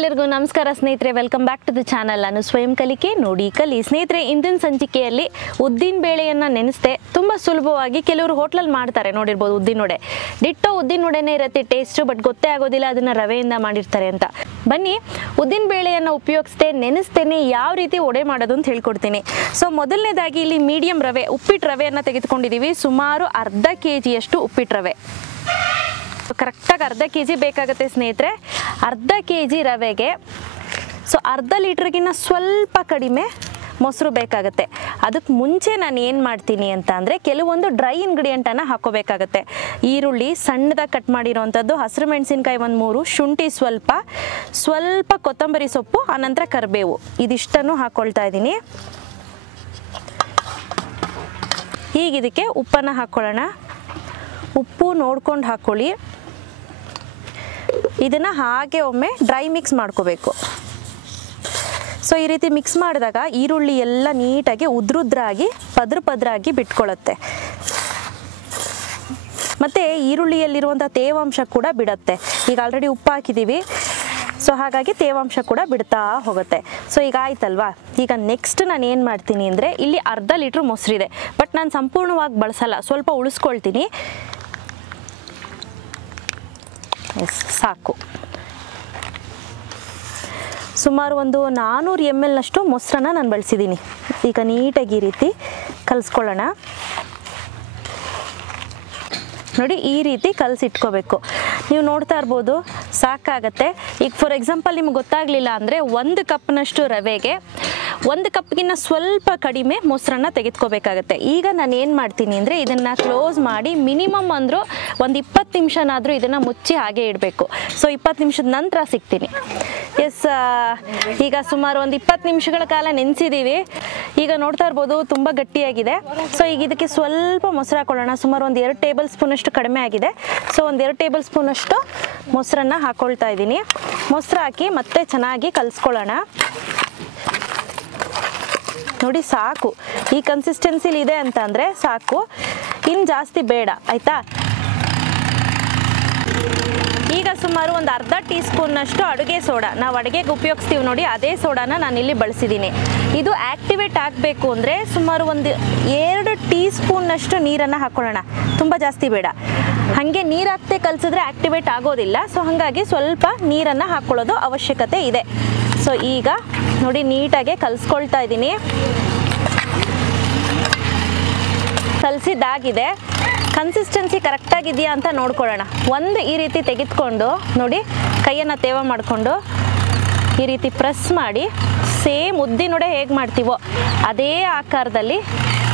ಎಲ್ಲರಿಗೂ ನಮಸ್ಕಾರ ಸ್ನೇಹಿತರೆ, welcome back to the channel. ನಾನು ಸ್ವಯಂ ಕಲಿಕೆ ನೋಡಿ ಕಲಿ. ಸ್ನೇಹಿತರೆ, ಇಂದಿನ ಸಂಚಿಕೆಯಲ್ಲಿ ಉದ್ದಿನ ಬೇಳೆಯನ್ನು ನೆನೆಸ್ತೆ ತುಂಬ ಸುಲಭವಾಗಿ ಕೆಲವರು ಹೋಟ್ಲಲ್ಲಿ ಮಾಡ್ತಾರೆ, ನೋಡಿರ್ಬೋದು. ಉದ್ದಿನ ವಡೆ ಡಿಟ್ಟೋ ಉದ್ದಿನ ವಡೆನೇ ಇರುತ್ತೆ ಟೇಸ್ಟು, ಬಟ್ ಗೊತ್ತೇ ಆಗೋದಿಲ್ಲ ಅದನ್ನು ರವೆಯಿಂದ ಮಾಡಿರ್ತಾರೆ ಅಂತ. ಬನ್ನಿ, ಉದ್ದಿನ ಬೇಳೆಯನ್ನು ಉಪಯೋಗಿಸ್ತೆ ನೆನೆಸ್ತೇನೆ ಯಾವ ರೀತಿ ವಡೆ ಮಾಡೋದು ಅಂತ ಹೇಳ್ಕೊಡ್ತೀನಿ. ಸೊ ಮೊದಲನೇದಾಗಿ ಇಲ್ಲಿ ಮೀಡಿಯಂ ರವೆ, ಉಪ್ಪಿಟ್ಟು ರವೆಯನ್ನು ತೆಗೆದುಕೊಂಡಿದ್ದೀವಿ. ಸುಮಾರು ಅರ್ಧ ಕೆಜಿಯಷ್ಟು ಉಪ್ಪಿಟ್ಟು ರವೆ, ಕರೆಕ್ಟಾಗಿ ಅರ್ಧ ಕೆಜಿ ಬೇಕಾಗುತ್ತೆ ಸ್ನೇಹಿತರೆ. ಅರ್ಧ ಕೆಜಿ ರವೆಗೆ ಅರ್ಧ ಲೀಟ್ರಿಗಿನ್ನ ಸ್ವಲ್ಪ ಕಡಿಮೆ ಮೊಸರು ಬೇಕಾಗುತ್ತೆ. ಅದಕ್ಕೆ ಮುಂಚೆ ನಾನು ಏನು ಮಾಡ್ತೀನಿ ಅಂತ ಅಂದರೆ ಕೆಲವೊಂದು ಡ್ರೈ ಇಂಗ್ರೀಡಿಯೆಂಟನ್ನು ಹಾಕೋಬೇಕಾಗತ್ತೆ. ಈರುಳ್ಳಿ ಸಣ್ಣದಾಗಿ ಕಟ್ ಮಾಡಿರೋವಂಥದ್ದು, ಹಸಿರು ಮೆಣಸಿನ್ಕಾಯಿ 1-3, ಶುಂಠಿ ಸ್ವಲ್ಪ ಕೊತ್ತಂಬರಿ ಸೊಪ್ಪು, ಆನಂತರ ಕರಿಬೇವು, ಇದಿಷ್ಟನ್ನು ಹಾಕ್ಕೊಳ್ತಾ ಇದ್ದೀನಿ. ಈಗ ಇದಕ್ಕೆ ಉಪ್ಪನ್ನು ಹಾಕ್ಕೊಳ್ಳೋಣ. ಉಪ್ಪು ನೋಡ್ಕೊಂಡು ಹಾಕ್ಕೊಳ್ಳಿ. ಇದನ್ನು ಹಾಗೆ ಒಮ್ಮೆ ಡ್ರೈ ಮಿಕ್ಸ್ ಮಾಡ್ಕೋಬೇಕು. ಸೊ ಈ ರೀತಿ ಮಿಕ್ಸ್ ಮಾಡಿದಾಗ ಈರುಳ್ಳಿ ಎಲ್ಲ ನೀಟಾಗಿ ಉದ್ರುದ್ರಾಗಿ ಪದ್ರಾಗಿ ಬಿಟ್ಕೊಳ್ಳುತ್ತೆ. ಮತ್ತು ಈರುಳ್ಳಿಯಲ್ಲಿರುವಂಥ ತೇವಾಂಶ ಕೂಡ ಬಿಡುತ್ತೆ. ಈಗ ಆಲ್ರೆಡಿ ಉಪ್ಪು ಹಾಕಿದ್ದೀವಿ, ಸೊ ಹಾಗಾಗಿ ತೇವಾಂಶ ಕೂಡ ಬಿಡ್ತಾ ಹೋಗುತ್ತೆ. ಸೊ ಈಗ ಆಯ್ತಲ್ವಾ. ಈಗ ನೆಕ್ಸ್ಟ್ ನಾನು ಏನು ಮಾಡ್ತೀನಿ ಅಂದರೆ, ಇಲ್ಲಿ ಅರ್ಧ ಲೀಟ್ರ್ ಮೊಸರಿದೆ, ಬಟ್ ನಾನು ಸಂಪೂರ್ಣವಾಗಿ ಬಳಸಲ್ಲ, ಸ್ವಲ್ಪ ಉಳಿಸ್ಕೊಳ್ತೀನಿ. ಸಾಕು. ಸುಮಾರು ಒಂದು 400 ml ನಷ್ಟು ಮೊಸರನ್ನ ನಾನು ಬಳಸಿದ್ದೀನಿ. ಈಗ ನೀಟಾಗಿ ಈ ರೀತಿ ಕಲಿಸ್ಕೊಳ್ಳೋಣ. ನೋಡಿ, ಈ ರೀತಿ ಕಲಸಿಟ್ಕೋಬೇಕು. ನೀವು ನೋಡ್ತಾ ಇರ್ಬೋದು, ಸಾಕಾಗತ್ತೆ. ಈಗ ಫಾರ್ ಎಕ್ಸಾಂಪಲ್ ನಿಮ್ಗೆ ಗೊತ್ತಾಗಲಿಲ್ಲ ಅಂದರೆ 1 ಕಪ್ನಷ್ಟು ರವೆಗೆ 1 ಕಪ್ಗಿನ್ನ ಸ್ವಲ್ಪ ಕಡಿಮೆ ಮೊಸರನ್ನ ತೆಗೆದುಕೋಬೇಕಾಗತ್ತೆ. ಈಗ ನಾನು ಏನು ಮಾಡ್ತೀನಿ ಅಂದರೆ, ಇದನ್ನು ಕ್ಲೋಸ್ ಮಾಡಿ ಮಿನಿಮಮ್ ಅಂದರೂ ಒಂದು 20 ನಿಮಿಷನಾದರೂ ಇದನ್ನು ಮುಚ್ಚಿ ಹಾಗೆ ಇಡಬೇಕು. ಸೊ 20 ನಿಮಿಷದ ನಂತರ ಸಿಗ್ತೀನಿ. ಎಸ್, ಈಗ ಸುಮಾರು ಒಂದು 20 ನಿಮಿಷಗಳ ಕಾಲ ನೆನೆಸಿದ್ದೀವಿ. ಈಗ ನೋಡ್ತಾ ಇರ್ಬೋದು ತುಂಬ ಗಟ್ಟಿಯಾಗಿದೆ. ಸೊ ಈಗ ಇದಕ್ಕೆ ಸ್ವಲ್ಪ ಮೊಸರು ಹಾಕೊಳ್ಳೋಣ. ಸುಮಾರು ಒಂದು 2 ಟೇಬಲ್ ಸ್ಪೂನಷ್ಟು ಕಡಿಮೆ ಆಗಿದೆ. ಸೊ ಒಂದು 2 ಟೇಬಲ್ ಸ್ಪೂನಷ್ಟು ಮೊಸರನ್ನ ಹಾಕ್ಕೊಳ್ತಾ ಇದ್ದೀನಿ. ಮೊಸರು ಹಾಕಿ ಮತ್ತೆ ಚೆನ್ನಾಗಿ ಕಲಿಸ್ಕೊಳ್ಳೋಣ. ನೋಡಿ, ಸಾಕು. ಈ ಕನ್ಸಿಸ್ಟೆನ್ಸಿಲಿ ಇದೆ ಅಂತ ಅಂದರೆ ಸಾಕು, ಇನ್ನು ಜಾಸ್ತಿ ಬೇಡ, ಆಯಿತಾ. ಈಗ ಸುಮಾರು ಒಂದು ಅರ್ಧ ಟೀ ಸ್ಪೂನ್ನಷ್ಟು ಅಡುಗೆ ಸೋಡಾ, ನಾವು ಅಡುಗೆಗೆ ಉಪಯೋಗಿಸ್ತೀವಿ ನೋಡಿ, ಅದೇ ಸೋಡಾನ ನಾನಿಲ್ಲಿ ಬಳಸಿದ್ದೀನಿ. ಇದು ಆ್ಯಕ್ಟಿವೇಟ್ ಆಗಬೇಕು ಅಂದರೆ ಸುಮಾರು ಒಂದು 2 ಟೀ ಸ್ಪೂನ್ನಷ್ಟು ನೀರನ್ನು ಹಾಕ್ಕೊಳ್ಳೋಣ. ತುಂಬ ಜಾಸ್ತಿ ಬೇಡ. ಹಾಗೆ ನೀರು ಹಾಕ್ತೆ ಕಲಿಸಿದ್ರೆ ಆ್ಯಕ್ಟಿವೇಟ್ ಆಗೋದಿಲ್ಲ. ಸೊ ಹಾಗಾಗಿ ಸ್ವಲ್ಪ ನೀರನ್ನು ಹಾಕ್ಕೊಳ್ಳೋದು ಅವಶ್ಯಕತೆ ಇದೆ. ಸೊ ಈಗ ನೋಡಿ, ನೀಟಾಗೆ ಕಲಿಸ್ಕೊಳ್ತಾ ಇದ್ದೀನಿ. ಕಲಸಿದ್ದಾಗಿದೆ. ಕನ್ಸಿಸ್ಟೆನ್ಸಿ ಕರೆಕ್ಟಾಗಿದೆಯಾ ಅಂತ ನೋಡ್ಕೊಳ್ಳೋಣ. ಒಂದು ಈ ರೀತಿ ತೆಗೆದುಕೊಂಡು ನೋಡಿ, ಕೈಯನ್ನು ತೇವ ಮಾಡಿಕೊಂಡು ಈ ರೀತಿ ಪ್ರೆಸ್ ಮಾಡಿ, ಸೇಮ್ ಉದ್ದಿನ ವಡೆ ಹೇಗೆ ಮಾಡ್ತೀವೋ ಅದೇ ಆಕಾರದಲ್ಲಿ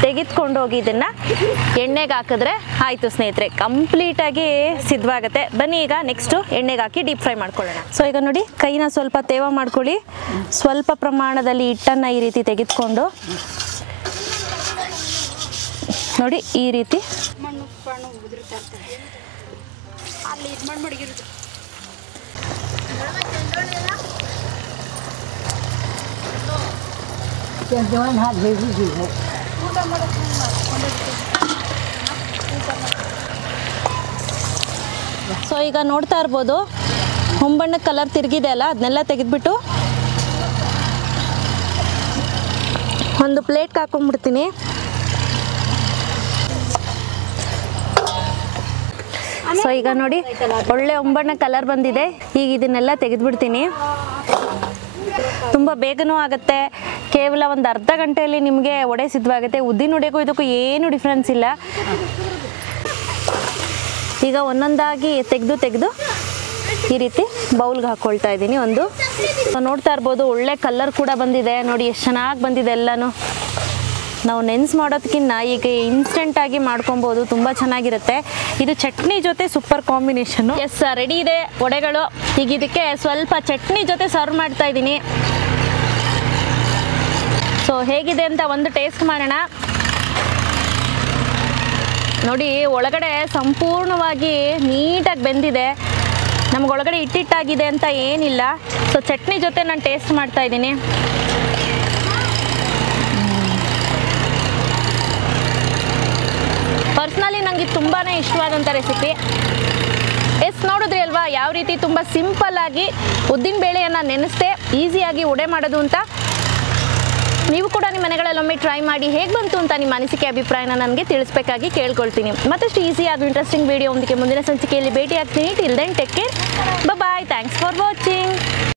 ತೆಗೆದುಕೊಂಡು ಹೋಗಿ ಇದನ್ನು ಎಣ್ಣೆಗೆ ಹಾಕಿದ್ರೆ ಆಯಿತು ಸ್ನೇಹಿತರೆ, ಕಂಪ್ಲೀಟಾಗಿ ಸಿದ್ಧವಾಗುತ್ತೆ. ಬನ್ನಿ, ಈಗ ನೆಕ್ಸ್ಟು ಎಣ್ಣೆಗೆ ಹಾಕಿ ಡೀಪ್ ಫ್ರೈ ಮಾಡ್ಕೊಳ್ಳೋಣ. ಸೊ ಈಗ ನೋಡಿ, ಕೈನ ಸ್ವಲ್ಪ ತೇವ ಮಾಡ್ಕೊಳ್ಳಿ. ಸ್ವಲ್ಪ ಪ್ರಮಾಣದಲ್ಲಿ ಹಿಟ್ಟನ್ನು ಈ ರೀತಿ ತೆಗೆದುಕೊಂಡು ನೋಡಿ, ಈ ರೀತಿ ಸೊ ಈಗ ನೋಡ್ತಾ ಇರ್ಬೋದು, ಹೊಂಬಣ್ಣದ ಕಲರ್ ತಿರುಗಿದೆ ಅಲ್ಲ, ಅದನ್ನೆಲ್ಲ ತೆಗೆದ್ಬಿಟ್ಟು ಒಂದು ಪ್ಲೇಟ್ಗೆ ಹಾಕೊಂಡ್ಬಿಡ್ತೀನಿ. ಸೊ ಈಗ ನೋಡಿ, ಒಳ್ಳೆ ಹೊಂಬಣ್ಣ ಕಲರ್ ಬಂದಿದೆ. ಈಗ ಇದನ್ನೆಲ್ಲ ತೆಗೆದ್ಬಿಡ್ತೀನಿ. ತುಂಬ ಬೇಗನೂ ಆಗುತ್ತೆ. ಕೇವಲ ಒಂದು ಅರ್ಧ ಗಂಟೆಯಲ್ಲಿ ನಿಮಗೆ ವಡೆ ಸಿದ್ಧವಾಗುತ್ತೆ. ಉದ್ದಿನ ವಡೆಗೂ ಇದಕ್ಕೂ ಏನು ಡಿಫ್ರೆನ್ಸ್ ಇಲ್ಲ. ಈಗ ಒಂದೊಂದಾಗಿ ತೆಗೆದು ಈ ರೀತಿ ಬೌಲ್ಗೆ ಹಾಕ್ಕೊಳ್ತಾ ಇದ್ದೀನಿ. ಒಂದು ನೋಡ್ತಾ ಇರ್ಬೋದು, ಒಳ್ಳೆ ಕಲರ್ ಕೂಡ ಬಂದಿದೆ. ನೋಡಿ ಎಷ್ಟು ಚೆನ್ನಾಗಿ ಬಂದಿದೆ ಎಲ್ಲನೂ. ನಾವು ನೆನ್ಸ್ ಮಾಡೋದಕ್ಕಿಂತ ಈಗ ಇನ್ಸ್ಟೆಂಟಾಗಿ ಮಾಡ್ಕೊಬೋದು, ತುಂಬ ಚೆನ್ನಾಗಿರುತ್ತೆ. ಇದು ಚಟ್ನಿ ಜೊತೆ ಸೂಪರ್ ಕಾಂಬಿನೇಷನ್ನು. ಎಸ್, ರೆಡಿ ಇದೆ ವಡೆಗಳು. ಈಗ ಇದಕ್ಕೆ ಸ್ವಲ್ಪ ಚಟ್ನಿ ಜೊತೆ ಸರ್ವ್ ಮಾಡ್ತಾ ಇದ್ದೀನಿ. ಸೊ ಹೇಗಿದೆ ಅಂತ ಒಂದು ಟೇಸ್ಟ್ ಮಾಡೋಣ. ನೋಡಿ, ಒಳಗಡೆ ಸಂಪೂರ್ಣವಾಗಿ ನೀಟಾಗಿ ಬೆಂದಿದೆ. ನಮಗೊಳಗಡೆ ಹಿಟ್ಟಿಟ್ಟಾಗಿದೆ ಅಂತ ಏನಿಲ್ಲ. ಸೊ ಚಟ್ನಿ ಜೊತೆ ನಾನು ಟೇಸ್ಟ್ ಮಾಡ್ತಾ ಇದ್ದೀನಿ. ಪರ್ಸ್ನಲಿ ನನಗೆ ತುಂಬಾ ಇಷ್ಟವಾದಂಥ ರೆಸಿಪಿ. ಎಸ್, ನೋಡಿದ್ರಿ ಅಲ್ವಾ ಯಾವ ರೀತಿ ತುಂಬ ಸಿಂಪಲ್ ಆಗಿ ಉದ್ದಿನ ಬೇಳೆಯನ್ನು ನೆನೆಸ್ದೆ ಈಸಿಯಾಗಿ ಉಡೆ ಮಾಡೋದು ಅಂತ. ನೀವು ಕೂಡ ನಿಮ್ಮ ಮನೆಗಳಲ್ಲಿ ಒಮ್ಮೆ ಟ್ರೈ ಮಾಡಿ ಹೇಗೆ ಬಂತು ಅಂತ ನಿಮ್ಮ ಅನಿಸಿಕೆ ಅಭಿಪ್ರಾಯನ ನನಗೆ ತಿಳಿಸ್ಬೇಕಾಗಿ ಕೇಳ್ಕೊಳ್ತೀನಿ. ಮತ್ತಷ್ಟು ಈಸಿ ಹಾಗೂ ಇಂಟ್ರೆಸ್ಟಿಂಗ್ ವಿಡಿಯೋ ಒಂದಿಗೆ ಮುಂದಿನ ಸಂಚಿಕೆಯಲ್ಲಿ ಭೇಟಿ ಆಗ್ತೀನಿ. Till then take care, bye, thanks for watching.